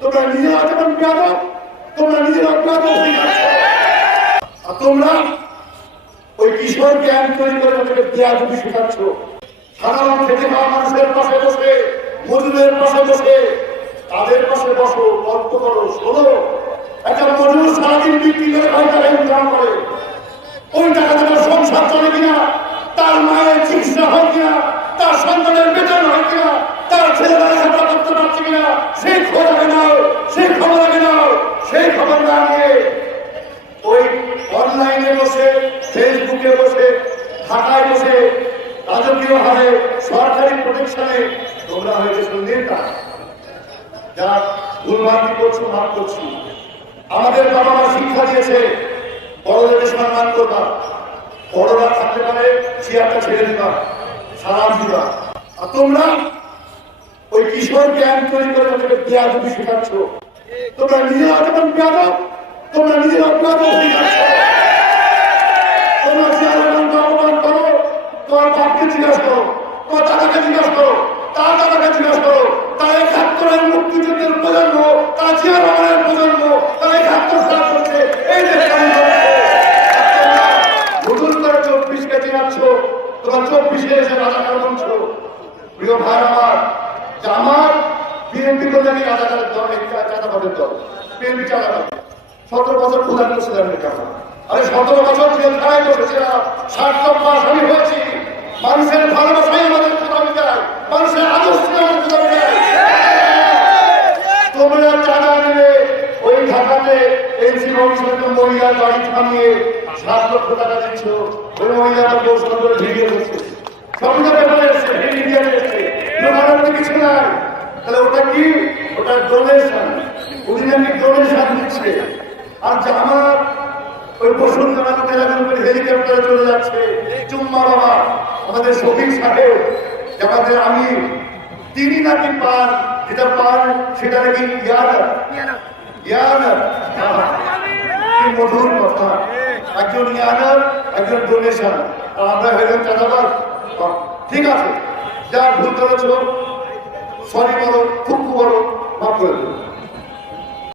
তোমরা নিজেরা যেমন বেয়াদব, তোমরা নিজেরা বেয়াদব হয়ে যাচ্ছ। আর তোমরা ওই কিশোর ক্যাম্প তৈরি করে তাদেরকে বেয়াদবি শেখাচ্ছ। সাধারণ খেতে খাওয়া মানুষের পাশে বসে, মজুরের পাশে বসে, তাদের পাশে বসো, গল্প করো, শোনো। একটা মজুর সারাদিন বিক্রি করে ভাই টাকা ইনকাম করে, ওই টাকা তোমার সংসার চলে কিনা, তার মায়ের চিকিৎসা হয় কিনা, তার সন্তানের বেতন হয় কিনা, তার ছেলেরা লেখাপড়া করতে পারছে কিনা, সেই খবর আগে নাও, সেই খবর আগে নাও। সেই খবর না নিয়ে ওই অনলাইনে বসে, ফেসবুকে বসে, ঢাকায় বসে, রাজকীয় ভাবে সরকারি প্রোটেকশনে তোমরা হয়ে গেছো নেতা। যা ভুলভ্রান্তি করছো, মাফ করছি। আমাদের বাবা মা শিক্ষা দিয়েছে বড়দেরকে সম্মান করবা, বড়রা থাকতে পারে চেয়ারটা ছেড়ে দিবা, সালাম দিবা। আর তোমরা ওই কিশোর ক্যাম্প তৈরি করে তাদেরকে বেয়াদবি শেখাচ্ছ। তোমরা নিজেরা যেমন বেয়াদব, তোমরা নিজেরা বেয়াদব হয়ে যাচ্ছ। তোমরা চেয়ারম্যানকে অপমান করো, তোমার বাপকে জিজ্ঞাসা করো, তোমার দাদাকে জিজ্ঞাসা করো, তার দাদাকে জিজ্ঞাসা করো। তারা ৭১-এর মুক্তিযুদ্ধের প্রজন্ম, তারা জিয়া রহমানের প্রজন্ম, তারা ৭১ সাল করছে। এই যে নতুন করে ২৪কে চেনাচ্ছ, তোমার ২৪-এ এসে রাজাকার বলছো। প্রিয় ভাই আমার, যে আমার বিএনপি করলে আমি রাজাকারের দল, চাঁদাবাদের দল, বিএনপি চাঁদাবাদ। ১৭ বছর খোলা করছিলাম টাকা, আমি ১৭ বছর জেল খারাই করেছিলাম, ৬০ মাস আমি হয়েছি। মানুষের ভালোবাসাই আমাদের কোথাও যায়, মানুষের আদর্শ আমাদের কোথাও যায়। তোমরা চাঁদা নিলে ওই ঢাকাতে এনসি ভবিষ্যতে মহিলার বাড়ি থামিয়ে ৭ লক্ষ টাকা দিচ্ছ, ওই মহিলাটা কৌশল করে ভিডিও করছে, সবটা ব্যাপারে এসছে, মিডিয়াতে এসছে, লোকারণ্য কিছু নাই। তাহলে ওটা কি? ওটা ডোনেশন, উনি নাকি ডোনেশন দিচ্ছে। আর আমার ওই বসুন্ধরা হেলিকপ্টারে চলে যাচ্ছে চুম্মা বাবা, আমাদের শফিক সাহেব, আমাদের আমির, তিনি নাকি পান, যেটা পান সেটা নাকি মধুর কথা। একজন ইয়ানার, একজন ডোনেশন, আর আমরা হইলাম চাঁদাবাদ। ঠিক আছে, যা ভুল করেছ সরি বলো, খুব বড় মাফ করে দেবো।